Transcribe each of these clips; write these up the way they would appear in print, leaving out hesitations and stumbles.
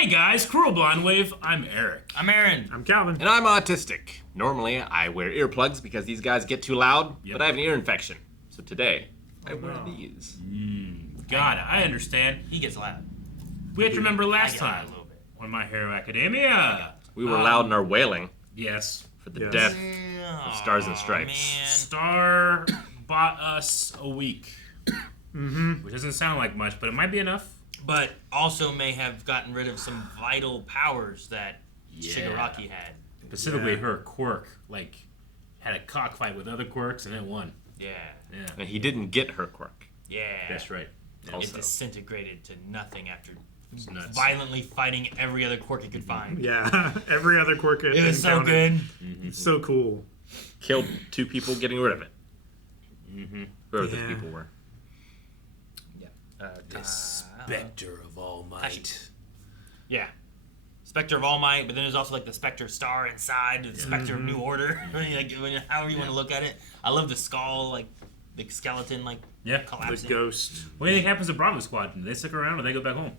Hey guys, Cruel Blonde Wave. I'm Eric. I'm Aaron. I'm Calvin. And I'm autistic. Normally, I wear earplugs because these guys get too loud, but I have an ear infection. So today, I wear these. God, I understand. He gets loud. We have to remember last I get loud time a little bit. on My Hero Academia. We were loud in our wailing Yes. for the Yes. death Aw, of Stars and Stripes. Man. Star bought us a week. Which doesn't sound like much, but it might be enough. But also may have gotten rid of some vital powers that Yeah. Shigaraki had. Specifically, her quirk, had a cockfight with other quirks and it won. Yeah. Yeah. And he didn't get her quirk. Yeah. That's right. It Also. disintegrated to nothing after nuts. violently fighting every other quirk he could find. Yeah, every other quirk It was so good. It's so cool. Killed 2 people getting rid of it. Whoever Yeah. those people were. Spectre of All Might. Yeah. Spectre of All Might, but then there's also the Spectre Star inside, the Spectre of New Order. However you want to look at it. I love the skull, the skeleton, Yeah. The collapsing. ghost. What do you think happens to Bravo Squad? Do they stick around or they go back home?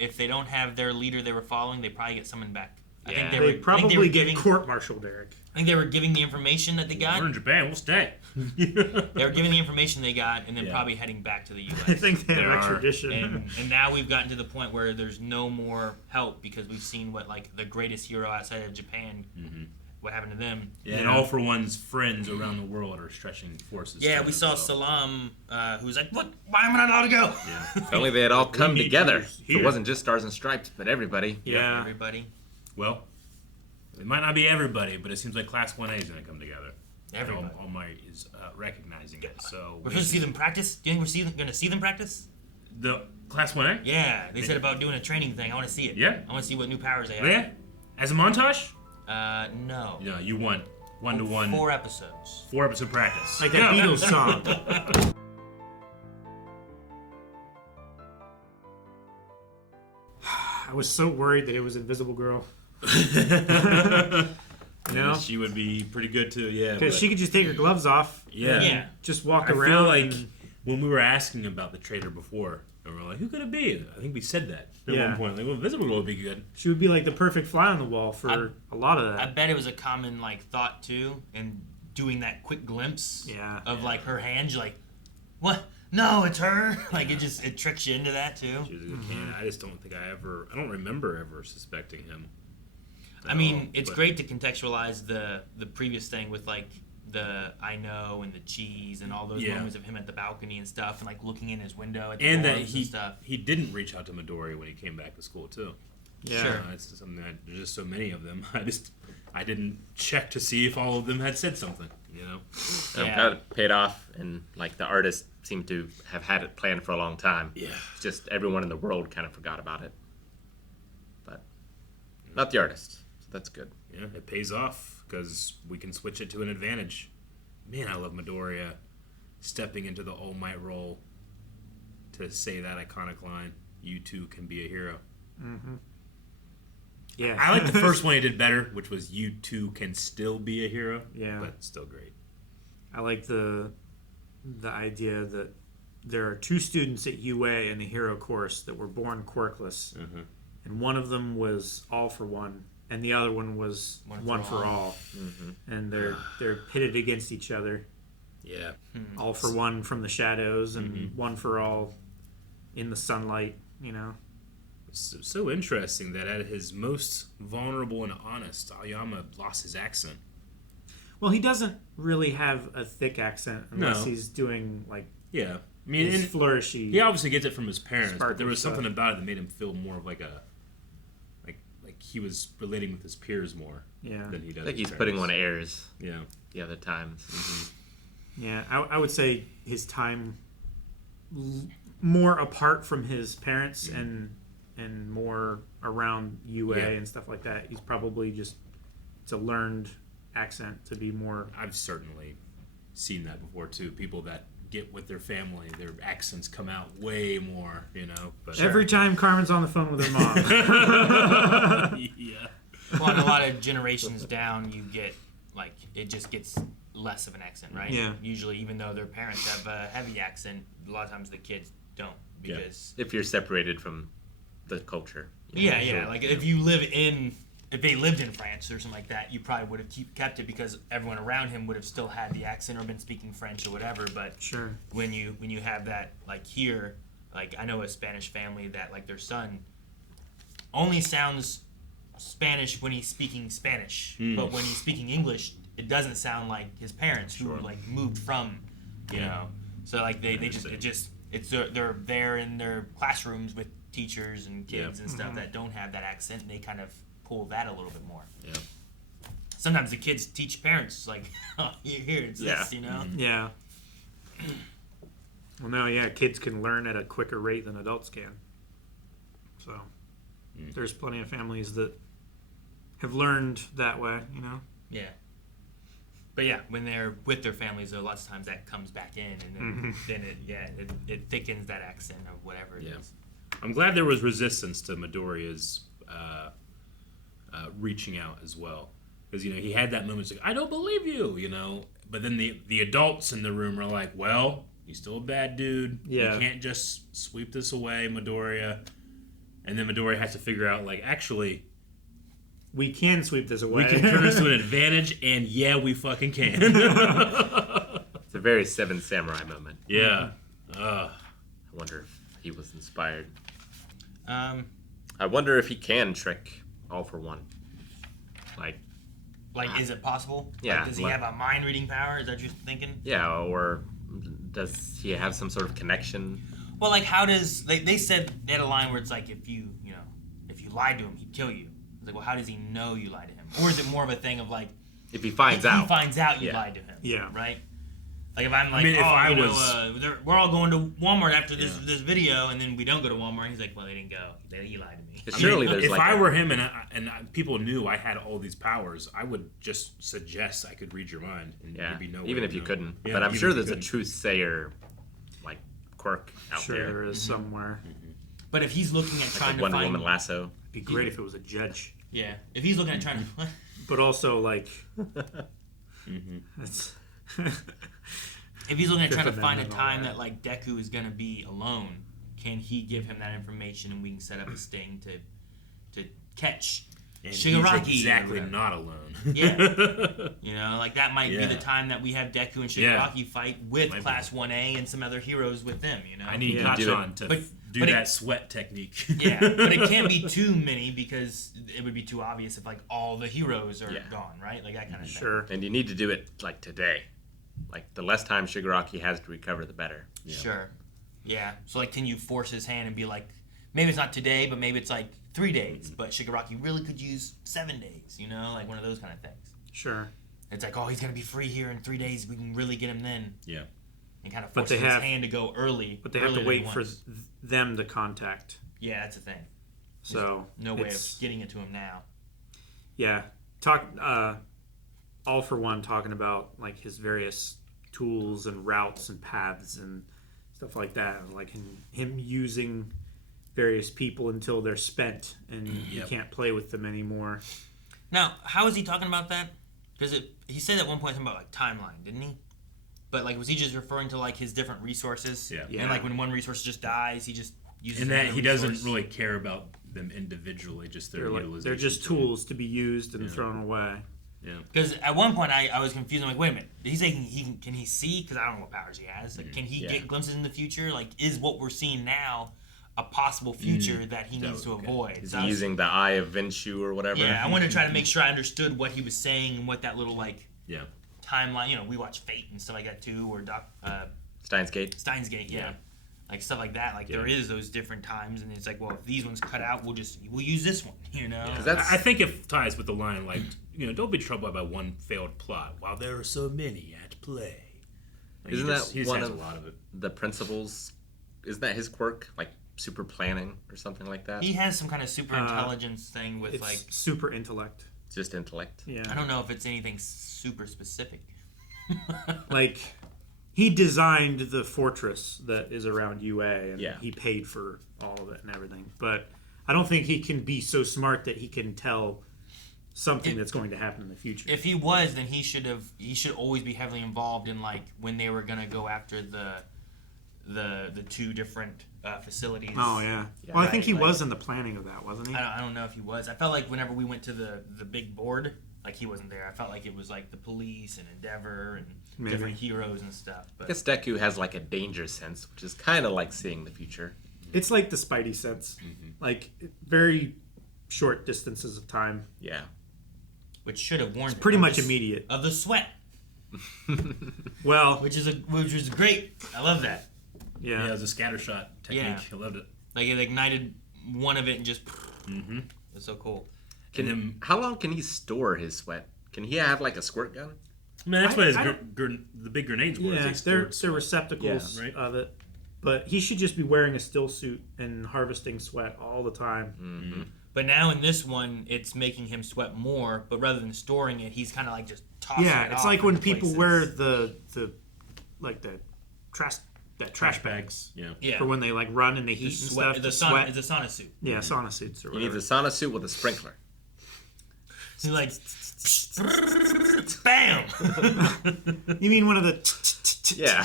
If they don't have their leader they were following, they probably get summoned back. I think They I think probably were get giving, court-martialed, Eric. I think they were giving the information that they got. We're in Japan. We'll stay. They were giving the information they got, and then Yeah. probably heading back to the U.S. I think they have There are. extradition. and now we've gotten to the point where there's no more help because we've seen what the greatest hero outside of Japan, what happened to them. Yeah, and All for One's friends around the world are stretching forces. Yeah, to we it, saw so. Salam, who's like, "What? Why am I not allowed to go?" If only they had all come need together. you So here. it wasn't just Stars and Stripes, but everybody. yeah. Everybody, Well, it might not be everybody, but it seems like Class 1A is going to come together. everybody. All Might is recognizing it. So We're supposed to see them practice. Do you think we're going to see them practice? the Class 1A? Yeah, they said about doing a training thing. I want to see it. Yeah. I want to see what new powers they have. Yeah? As a montage? No. Yeah, you won. 1-to-1. 4 episodes. 4 episode practice. Like that Go. Beatles song. I was so worried that it was Invisible Girl. You know? She would be pretty good too, yeah. Because but- she could just take her gloves off. Yeah. Yeah. Just walk I around. feel like and- when we were asking about the Traitor before, and we were like, who could it be? I think we said that at Yeah. one point. Like, well, Visible would be good. she would be like the perfect fly on the wall for a lot of I that. bet it was a common thought too, and doing that quick glimpse Yeah. of her hand. You're like, what? No, it's her. It tricks you into that too. She was a good candidate. I just don't think I don't remember ever suspecting him. I mean, at it's all, but- great to contextualize the previous thing with the I know and the cheese and all those Yeah. moments of him at the balcony and stuff, and looking in his window at the And that doors and stuff. he didn't reach out to Midori when he came back to school too. Yeah. Sure. It's just something that there's just so many of them. I didn't check to see if all of them had said something. You know. I'm Yeah. glad it paid off, and the artist seemed to have had it planned for a long time. Yeah. It's just everyone in the world kind of forgot about it. But not the artist. So that's good. Yeah, it pays off because we can switch it to an advantage. Man, I love Midoriya stepping into the All Might role to say that iconic line, "You too can be a hero." Yeah. I like the first one he did better, which was "You too can still be a hero." Yeah. But still great. I like the idea that there are 2 students at UA in the hero course that were born quirkless, and one of them was all for one, and the other one was one for all, and they're pitted against each other. Yeah. All for one from the shadows, and one for all in the sunlight. You know. So interesting that at his most vulnerable and honest, Aoyama lost his accent. Well, he doesn't really have a thick accent unless No. he's doing Yeah. I mean, his flourishy. he obviously gets it from his parents, but Sparkly there was something stuff. about it that made him feel more of like he was relating with his peers more Yeah. than he does. I think his he's putting on parents. airs Yeah. the other times. Yeah, I would say his time more apart from his parents and more around UA Yeah. and stuff like that. He's probably just it's a learned accent to be more. I've certainly seen that before too. People that get with their family, their accents come out way more, you know. But Every time Carmen's on the phone with her mom. yeah. Well, and a lot of generations down, you get it just gets less of an accent, right? Yeah. Usually, even though their parents have a heavy accent, a lot of times the kids don't because If you're separated from the culture. Yeah, yeah. Sure. Like if they lived in France or something like that, you probably would have kept it because everyone around him would have still had the accent or been speaking French or whatever. But Sure. when you have that like here, like I know a Spanish family that like their son only sounds Spanish when he's speaking Spanish, but when he's speaking English, it doesn't sound like his parents who like moved from, you know. So like they're there in their classrooms with teachers and kids and stuff that don't have that accent, and they kind of pull that a little bit more. Yeah. Sometimes the kids teach parents like, oh, here it's this, you know. Yeah. Well, no, yeah, kids can learn at a quicker rate than adults can. So there's plenty of families that have learned that way, you know. Yeah. But yeah, when they're with their families, though, lots of times that comes back in, and then it thickens that accent or whatever it is. I'm glad there was resistance to Midoriya's reaching out as well, because he had that moment like, I don't believe you, but then the adults in the room are like, well, he's still a bad dude. Yeah. You can't just sweep this away, Midoriya. And then Midoriya has to figure out, like, actually, we can sweep this away. we can turn this to an advantage, and yeah, we fucking can. It's a very Seven Samurai moment. Yeah. I wonder if he was inspired. I I wonder if he can trick All for One. Like, is it possible? Yeah, Like, does he have a mind reading power? Is that what you're thinking? yeah, or does he have some sort of connection? Well, like, how does they said they had a line where it's like if you lied to him, he'd kill you. It's like, well, how does he know you lied to him? Or is it more of a thing of like If he finds if out. he finds out you Yeah. lied to him? Yeah. Right. Like if I'm like, mean, if I we're all going to Walmart after this video, and then we don't go to Walmart. He's like, well, they didn't go. He lied to me. Surely there's if like I were him and people knew I had all these powers, I would just suggest I could read your mind. And yeah, there'd be no way even to if you know. couldn't. Yeah, But I'm even sure if you there's a couldn't. truth sayer like Quirk out Sure, there. there is somewhere. But if he's looking at trying Like to Wonder find, Woman lasso. It'd be great if it was a judge. yeah, if he's looking at trying to, But also, like, that's if he's looking at trying to Fifth find a Amendment, all time that. that like Deku is gonna be alone, can he give him that information and we can set up a sting to catch And Shigaraki? he's exactly or whatever. not alone. Yeah. Like that might be Yeah. the time that we have Deku and Yeah. Shigaraki fight with Might be. Class 1A and some other heroes with them. I need Yeah. Kachan to But- do but it- that sweat technique. Yeah, but it can't be too many because it would be too obvious if like all the heroes are Yeah. gone, right? Like that kind of thing. sure. And you need to do it like today. Like the less time Shigaraki has to recover, the better. Sure. Yeah. So like, can you force his hand and be like, maybe it's not today, but maybe it's like 3 days, but Shigaraki really could use 7 days. Like one of those kind of things. Sure. It's like, oh, he's gonna be free here in 3 days. We can really get him then, Yeah. and kind of But force they his have- hand to go early. But they have earlier to than wait for once. them to contact. Yeah, that's the thing. So No way of it's- getting it to him now. Yeah, All for One talking about like his various tools and routes and paths and stuff like that, like him using various people until they're spent and you Yep. can't play with them anymore. Now, how is he talking about that? Because he said at one point something about like timeline, didn't he? But like, was he just referring to like his different resources? Yeah. Yeah. And like when one resource just dies, he just uses And that another he doesn't resource? really care about them individually, just their utilization. They're just tool. tools to be used and thrown away. Yeah. Because at one point I was confused. I'm like, wait a minute. Did he say can he see? Because I don't know what powers he has. Like, can he Yeah. get glimpses in the future? Like, is what we're seeing now a possible future that he needs to okay. avoid? Is So he I was- using the Eye of Vinshu or whatever? yeah, I wanted to try to make sure I understood what he was saying and what that little like Yeah. timeline. We watch Fate and stuff like that too, or Steins Gate. Steins Gate, yeah. Like stuff like that. Like there is those different times, and it's like, well, if these ones cut out, we'll use this one. That's I think it ties with the line like, don't be troubled by one failed plot while there are so many at play. Like, Isn't he that one has of a lot of it? the principles? Isn't that his quirk? Like super planning or something like that? He has some kind of super intelligence thing with It's like super intellect. Just intellect. Yeah, I don't know if it's anything super specific. like he designed the fortress that is around UA, and Yeah. he paid for all of it and everything. But I don't think he can be so smart that he can tell something that's going to happen in the future. If he was, then he should always be heavily involved in like when they were gonna go after the two different facilities. Oh yeah. Yeah, Well, I think he like- was in the planning of that, wasn't he? I don't know if he was. I felt like whenever we went to the big board, like he wasn't there. I felt like it was like the police and Endeavor and Maybe. different heroes and stuff. I But guess Deku has like a danger sense, which is kind of like seeing the future. It's like the Spidey sense, like very short distances of time. Yeah. which should have warned. It's pretty him much of the- immediate. of the sweat, Well, which was great. I love that. Yeah, yeah. it was a scatter shot technique. Yeah. I loved it. Like it ignited one of it and just. Mm-hmm. It's so cool. How long can he store his sweat? Can he have like a squirt gun? I mean, that's I- what his I the big grenades were. Yeah, They they're stored sweat. receptacles Yeah, right. of it. But he should just be wearing a still suit and harvesting sweat all the time. Mm-hmm. But now in this one, it's making him sweat more. But rather than storing it, he's kind of like just tossing Yeah, it it's off like when into people places. wear the like the trash bags Yeah. Yeah. for when they like run and they heat and stuff. The sweat. It's a sauna suit. Yeah, sauna suits or He needs whatever. a sauna suit with a sprinkler. He's like, bam. You mean one of the? Yeah.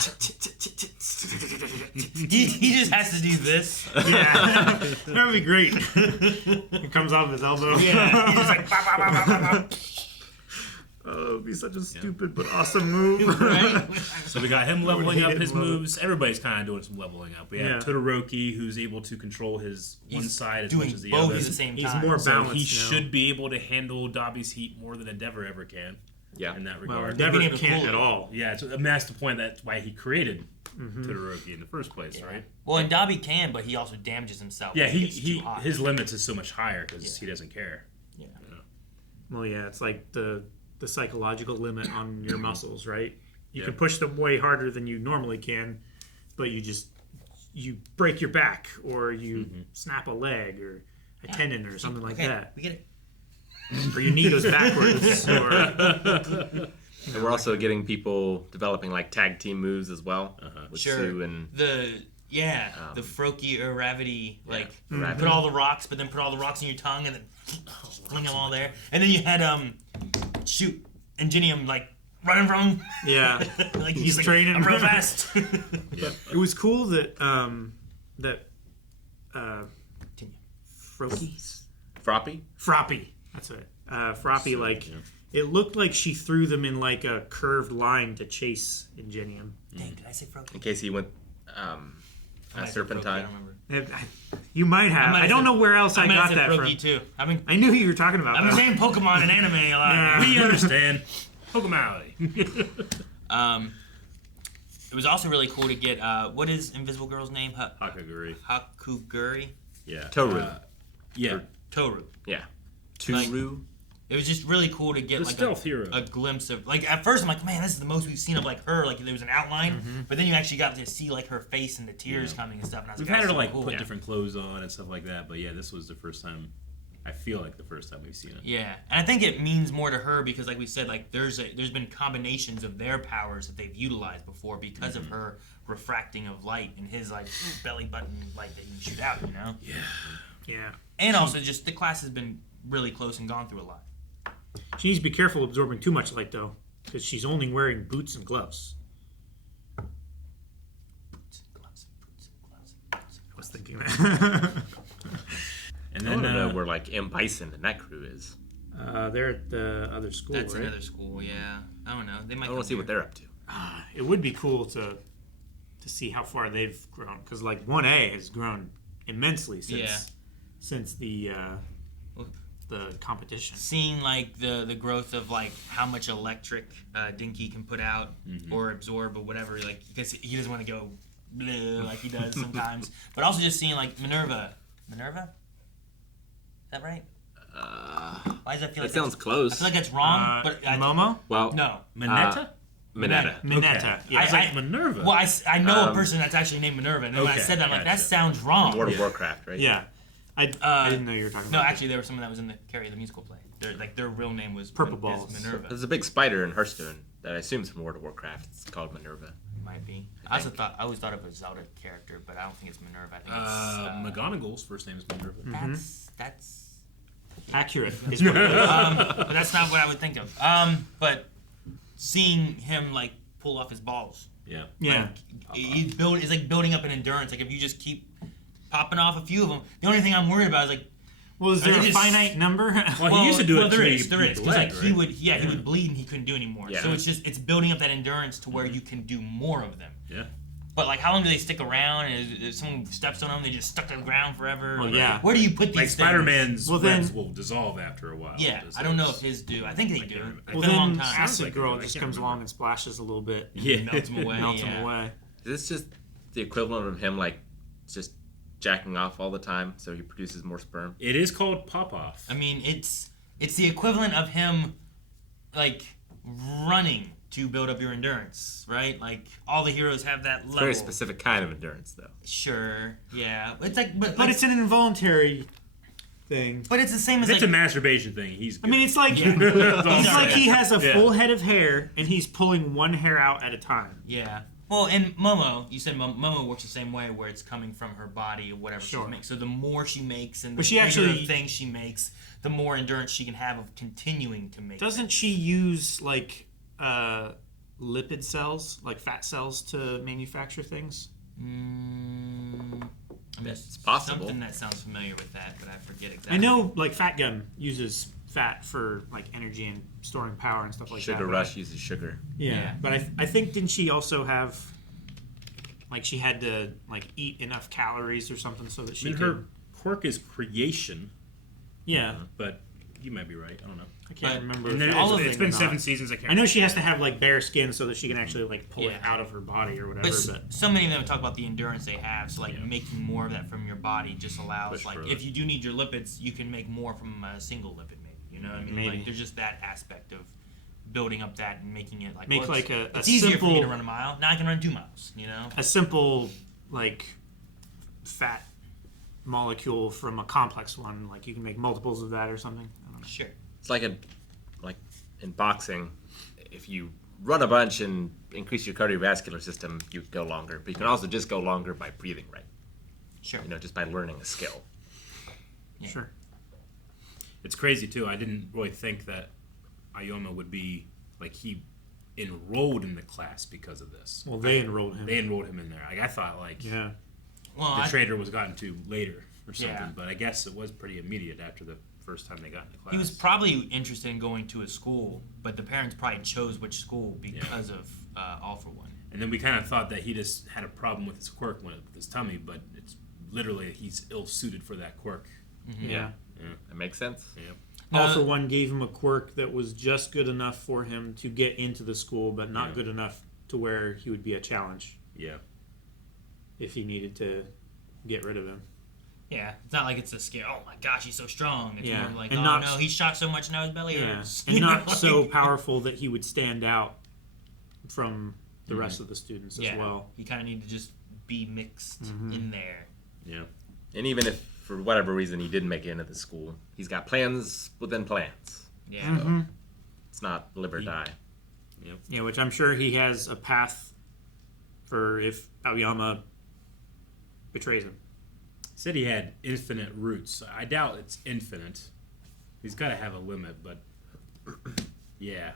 he just has to do this. Yeah, that would be great. It comes off his elbow. Yeah. He's just like, bah, bah, bah, bah, bah, bah. Oh, it would be such a stupid but awesome move. Right? So we got him leveling hate up it his and love it. moves. Everybody's kind of doing some leveling up. We have Yeah. Todoroki, who's able to control his one He's side as doing much as the both other. at the same He's time. more So balanced he now. should be able to handle Dobby's heat more than Endeavor ever can. Yeah. In that Well, regard. Endeavor Being able to can't cool at it. all. Yeah, I mean, that's the point. That's why he created Todoroki in the first place, right? Well, and Dobby can, but he also damages himself. Yeah, when he gets too hot. his limits is so much higher because he doesn't care. Yeah. Well, yeah, it's like the psychological limit on your muscles, right? You Yeah. can push them way harder than you normally can, but you break your back or you snap a leg or a tendon or something like Okay, that, we get it. or your knee goes backwards. Or And we're also getting people developing like tag team moves as well. With Sure. Sue and The Froki or Ravity, like Ravity. put all the rocks, but then put all the rocks in your tongue and then fling them all there. And then you had shoot Ingenium like running from him. yeah, Like He's like, training. I'm real fast. it was cool that Froppy. Froppy. That's it. Froppy, it looked like she threw them in like a curved line to chase Ingenium. Dang, did I say Froki? In case he went I might have said Froki, I serpentine. don't remember. You might have. might I have don't said- know where else I might have got said that Froki from. too. I knew who you were talking about. I've been though. saying Pokemon and anime a lot. Yeah. We understand. Pokemality. It was also really cool to get what is Invisible Girl's name? Hakaguri. Hakuguri Yeah. Toru. Yeah. Toru. Yeah. Like- Turu. It was just really cool to get The like stealth hero. a glimpse of like at first I'm like, man, this is the most we've seen of like her. Like there was an outline, but then you actually got to see like her face and the tears coming and stuff. And I was We've like, had her that's like so cool. put different clothes on and stuff like that, but yeah, this was the first time. I feel like the first time we've seen it. Yeah, and I think it means more to her because, like we said, like there's been combinations of their powers that they've utilized before because of her refracting of light and his like belly button light that he can shoot out, you know. Yeah. And also just the class has been really close and gone through a lot. She needs to be careful absorbing too much light, though, because she's only wearing boots and gloves. Boots and gloves, boots and gloves, boots and I was gloves. thinking that. And I then want to know where like M. Bison and that crew is. They're at the other school, That's right? another school, yeah. I don't know. They might. I want to see what they're up to. It would be cool to see how far they've grown, because like 1A has grown immensely since the competition. Seeing like the growth of like how much electric Dinky can put out or absorb or whatever, like because he doesn't want to go bleh, like he does sometimes. But also just seeing like Minerva. Is that right? Why does that feel That like sounds I close. feel like that's wrong, but Momo? Well, no. Mineta? Minetta. Minetta. I was like Minerva. Well, I know a person that's actually named Minerva, and then when I Okay, said that, I'm like, that gotcha. sounds wrong. World of Warcraft, right? Yeah. I didn't know you were talking No, about actually, there was someone that was in the Carrie the musical play. Their real name was Purple is Balls. Minerva. There's a big spider in Hearthstone that I assume is from World of Warcraft. It's called Minerva. Might be. I always thought it was a Zelda character, but I don't think it's Minerva. I think it's McGonagall's first name is Minerva. that's accurate. Is what it is. but that's not what I would think of. But seeing him like pull off his balls, Yeah. Yeah. it's like building up an endurance. Like if you just keep popping off a few of them. The only thing I'm worried about is like, Well, is there a just- finite number? Well, he used to do it there to is, me there with is, the because leg, like right? he would bleed and he couldn't do anymore. Yeah. So it's building up that endurance to where you can do more of them. Yeah. But like, how long do they stick around? And if someone steps on them, they just stuck to the ground forever. Well, Like, yeah. Where do you put these Like things? Spider-Man's Well, then- webs will dissolve after a while. Yeah, Does I don't know theirs. if his do. I think they do. can't- It's Well, been a long then time. Acid like Girl it, I just can't comes remember. along and splashes a little bit. And Yeah. Melts them away. melts yeah. them away. Is this just the equivalent of him like just jacking off all the time, so he produces more sperm? It is called pop-off. I mean, it's the equivalent of him, like, running to build up your endurance, right? Like, all the heroes have that level. Very specific kind of endurance, though. Sure, yeah. It's like, But it's an involuntary thing. but it's the same as If it's like, a masturbation thing, he's good. I mean, it's like Yeah. it's like he has a Yeah. full head of hair and he's pulling one hair out at a time. yeah. Well, and Momo, you said Momo works the same way, where it's coming from her body or whatever Sure. she makes. So the more she makes and the But she bigger actually- things she makes, the more endurance she can have of continuing to make. Doesn't she use like lipid cells, like fat cells, to manufacture things? I mean, It's possible. Something that sounds familiar with that, but I forget exactly. I know, like Fat Gun uses fat for like energy and storing power and stuff like Sugar that. Rush uses sugar. Yeah, Yeah. but I think didn't she also have like she had to like eat enough calories or something so that I she mean, could. her quirk is creation, Yeah, but you might be right. I don't know. I can't But- remember. And if then that was it's a it's thing or been not. 7 seasons. I can't. I know she has to have like bare skin so that she can actually like pull it Yeah. out of her body or whatever. But But so many of them talk about the endurance they have. So like Yeah. making more of that from your body just allows Push like further. if you do need your lipids, you can make more from a single lipid maybe. You know what I mean? Maybe. Like there's just that aspect of building up that and making it like Make well, like it's a easier for me to simple- run a mile. Now I can run 2 miles. You know? a simple like fat molecule from a complex one, like you can make multiples of that or something. I don't know. Sure. It's like in boxing, if you run a bunch and increase your cardiovascular system, you go longer. But you can also just go longer by breathing right. Sure. You know, just by learning a skill. Yeah. Sure. It's crazy too. I didn't really think that Aoyama would be like he enrolled in the class because of this. Well, they enrolled him. They enrolled him in there. Like I thought, like Yeah. Well, the I, Traitor was gotten to later or something, Yeah. but I guess it was pretty immediate after the first time they got into class. he was probably interested in going to a school, but the parents probably chose which school because of All for One. And then we kind of thought that he just had a problem with his quirk with his tummy, but it's literally he's ill-suited for that quirk. Yeah. That makes sense. Yep. All for One gave him a quirk that was just good enough for him to get into the school, but not Yeah. good enough to where he would be a challenge Yeah. if he needed to get rid of him. Yeah, it's not like it's a scare. Oh my gosh, he's so strong. It's Yeah. more like, And oh not- no, he shot so much now his belly Yeah. hurts. And You not know, so like- powerful that he would stand out from the rest of the students yeah, as well. you kind of need to just be mixed in there. Yeah. And even if, for whatever reason, he didn't make it into the school, he's got plans within plans. Yeah. Mm-hmm. It's not live or die. Yeah, which I'm sure he has a path for if Aoyama betrays him. Said he had infinite roots. I doubt it's infinite. He's got to have a limit, but yeah.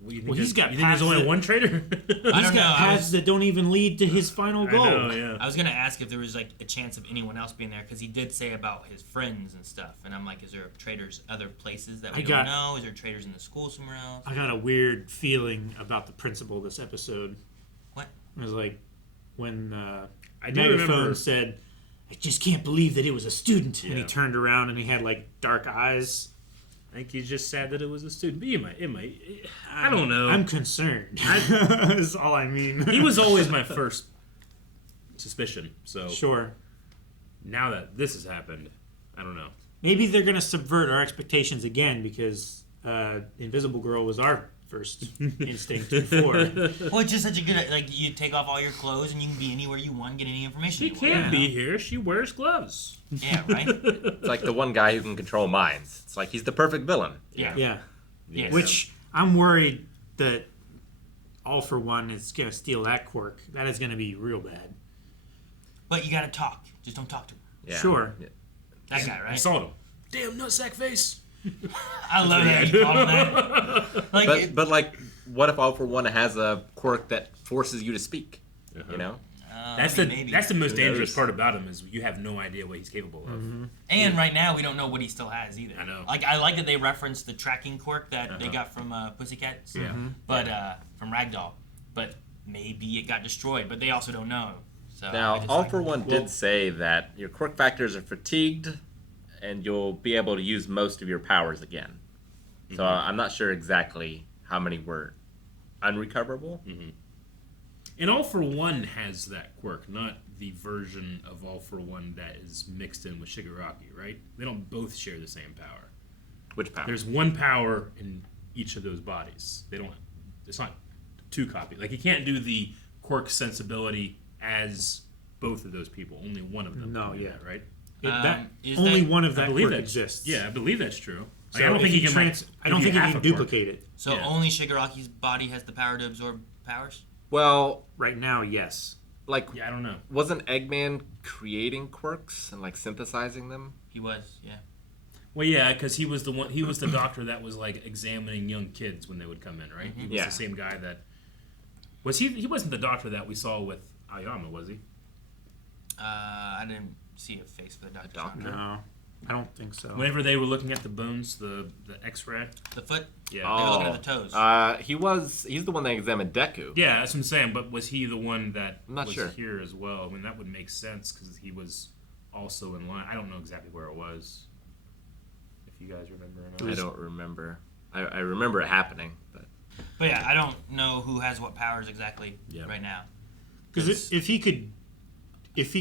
Well, he's got You think there's paths only that- one traitor? I He's don't got know. paths that don't even lead to his final goal. I know, yeah. I was gonna ask if there was like a chance of anyone else being there because he did say about his friends and stuff, and I'm like, is there traitors other places that we don't know? Is there traitors in the school somewhere else? I got a weird feeling about the principal this episode. What? It was like when I do Megaphone remember. said, "I just can't believe that it was a student," and he Yeah. turned around and he had like dark eyes. I think he's just sad that it was a student. But it might. I don't know. I'm concerned. Is all I mean. He was always my first suspicion. So Sure. now that this has happened, I don't know. Maybe they're gonna subvert our expectations again because Invisible Girl was our first instinct before. Well, it's just such a good like you take off all your clothes and you can be anywhere you want, get any information She you can't want. be here. She wears gloves. Yeah, right. It's like the one guy who can control minds. It's like he's the perfect villain. Yeah. Yeah. Yeah. Which I'm worried that All for One is gonna steal that quirk. That is gonna be real bad. But you gotta talk. Just don't talk to him. Yeah. Sure. Yeah. That guy, I right? saw him. Damn nutsack face. I love that you called him that. Like, But like, what if All for One has a quirk that forces you to speak? You know? That's maybe. that's the most Who dangerous knows? part about him is you have no idea what he's capable of. And right now, we don't know what he still has either. I know. Like, I like that they referenced the tracking quirk that they got from Pussycats. Yeah. But from Ragdoll. But maybe it got destroyed. But they also don't know. So I Now, just All like- for One did say that your quirk factors are fatigued, and you'll be able to use most of your powers again. So I'm not sure exactly how many were unrecoverable. And All for One has that quirk, not the version of All for One that is mixed in with Shigaraki, right? They don't both share the same power. Which power? There's one power in each of those bodies. They don't. It's not two copies. Like you can't do the quirk sensibility as both of those people. Only one of them. No, can do yeah. that, right. is only that- one of I that believe quirk that exists. Yeah, I believe that's true. So Like, I don't if think he he can. trans- I don't give think you he half can a quirk. duplicate it. So Yeah. only Shigaraki's body has the power to absorb powers? Well, Right now, yes. like, Yeah, I don't know. wasn't Eggman creating quirks and like synthesizing them? He was, yeah. Well, yeah, because he was the one. He was the doctor that was like examining young kids when they would come in, right? He was Yeah. the same guy that was he. He wasn't the doctor that we saw with Aoyama, was he? I didn't see a face for the doctor. doctor? No, I don't think so. Whenever they were looking at the bones, the X-ray. The foot? Yeah. They were looking at the toes. He's the one that examined Deku. Yeah, that's what I'm saying. But was he the one that I'm not was sure. here as well? I mean, that would make sense because he was also in line. I don't know exactly where it was. If you guys remember or not. I don't remember. I remember it happening, but But yeah, I don't know who has what powers exactly Yeah. right now. Because if he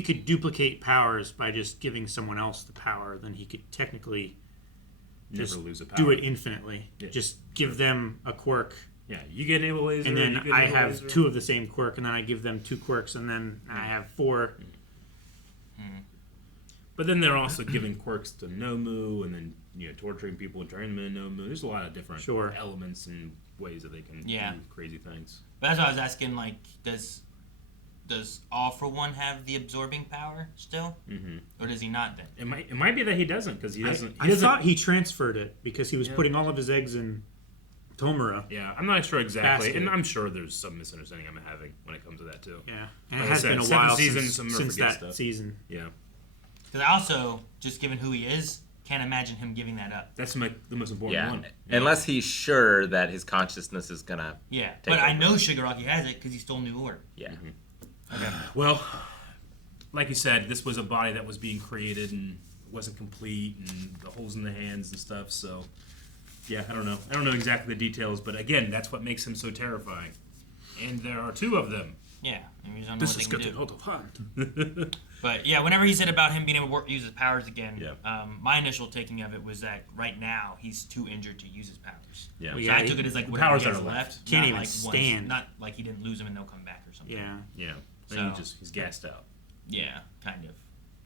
could duplicate powers by just giving someone else the power, then he could technically Never just lose a power. do it infinitely. Yeah. Just give them a quirk, Yeah, you get enable laser, and then you get I enable have laser. two of the same quirk, and then I give them two quirks, and then I have four. But then they're also giving quirks to Nomu, and then torturing people and turning them into Nomu. There's a lot of different Sure. elements and ways that they can Yeah. do crazy things. But that's why I was asking, like, does All for One have the absorbing power still? Mm-hmm. Or does he not then? It might be that he doesn't because he doesn't. I thought he transferred it because he was Yeah. putting all of his eggs in Tomura. Yeah, I'm not sure exactly, Basket. and I'm sure there's some misunderstanding I'm having when it comes to that too. Yeah, and Like it I has said, been a 7 while seasons, some since forget that stuff. season. Yeah, Because I also, just given who he is, can't imagine him giving that up. that's the most important yeah. one. Unless he's sure that his consciousness is gonna. Yeah. Take But I over. know Shigaraki has it because he stole New Order. Yeah. Well, like you said, this was a body that was being created and wasn't complete, and the holes in the hands and stuff. So, yeah, I don't know. I don't know exactly the details, but again, that's what makes him so terrifying. And there are 2 of them. Yeah. And we just don't know what they can do. hold on. But yeah, whenever he said about him being able to use his powers again, Yeah. My initial taking of it was that right now he's too injured to use his powers. Yeah. Well, So yeah, I took it as like the whatever powers he that has are left. left. Can't not even like stand. not like he didn't lose them and they'll come back or something. Yeah, Yeah. So- Then he's gassed out. Yeah, kind of.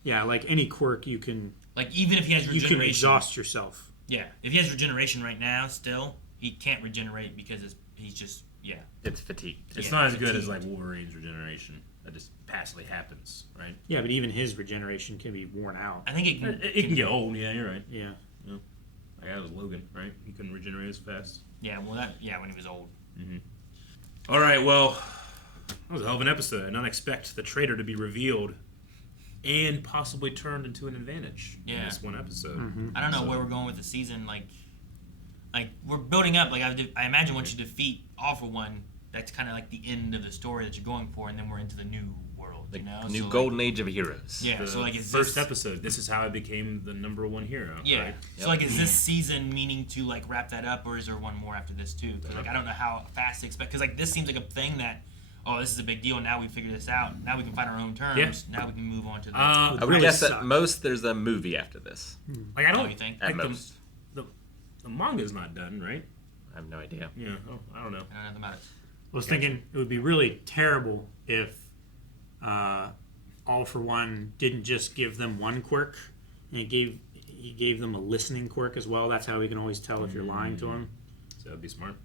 yeah. Like any quirk, you can Like even if he has regeneration, exhaust yourself. Yeah, if he has regeneration right now, still he can't regenerate because he's just It's fatigued. It's Yeah, not as good as fatigued. like Wolverine's regeneration. That just passively happens, right? Yeah, but even his regeneration can be worn out. I think it can. It can get old. Yeah, you're right. Yeah. Like that was Logan, right? He couldn't regenerate as fast. Yeah, well when he was old. All right, well, that was a hell of an episode. I did not expect the traitor to be revealed and possibly turned into an advantage in Yeah. this one episode. I don't know where we're going with the season. Like we're building up. Like I imagine once you defeat All for One, that's kind of like the end of the story that you're going for, and then we're into the new world. You know, New So, golden age of heroes. Yeah. The So like is first this, episode, this is how I became the #1 hero. Yeah. Right? So like, is this season meaning to like wrap that up, or is there one more after this too? Because like I don't know how fast to expect. Because like this seems like a thing that, oh, this is a big deal. Now we figured this out. Now we can find our own terms. Yeah. Now we can move on to the. I would really guess sucks. at most there's a movie after this. Like I Oh, don't you think? At think most. the manga's not done, right? I have no idea. Yeah. Oh, I don't know. I don't know nothing about it. I was thinking it would be really terrible if All for One didn't just give them one quirk, and he gave them a listening quirk as well. That's how we can always tell if you're lying to him. So that'd be smart.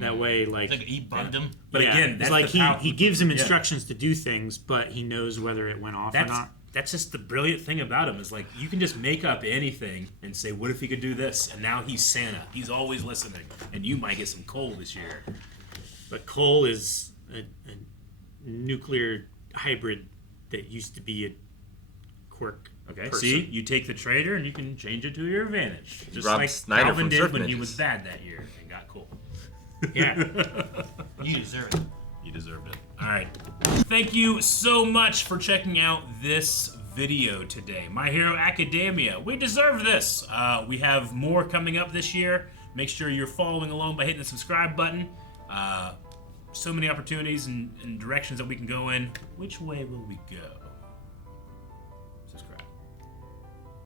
That way, like, It's like he bugged him. But yeah, again, it's that's like the power- he gives them Yeah. instructions to do things, but he knows whether it went off or That's not. that's just the brilliant thing about him is like you can just make up anything and say, what if he could do this? And now he's Santa. He's always listening, and you might get some coal this year. But Cole is a nuclear hybrid that used to be a quirk. Okay, person. see, you take the traitor and you can change it to your advantage. Just robbed like Snyder Calvin from did Surf when he Ninjas. was bad that year and got cool. Yeah. You deserve it. You deserved it. All right. Thank you so much for checking out this video today. My Hero Academia. We deserve this. We have more coming up this year. Make sure you're following along by hitting the subscribe button. So many opportunities and directions that we can go in. Which way will we go?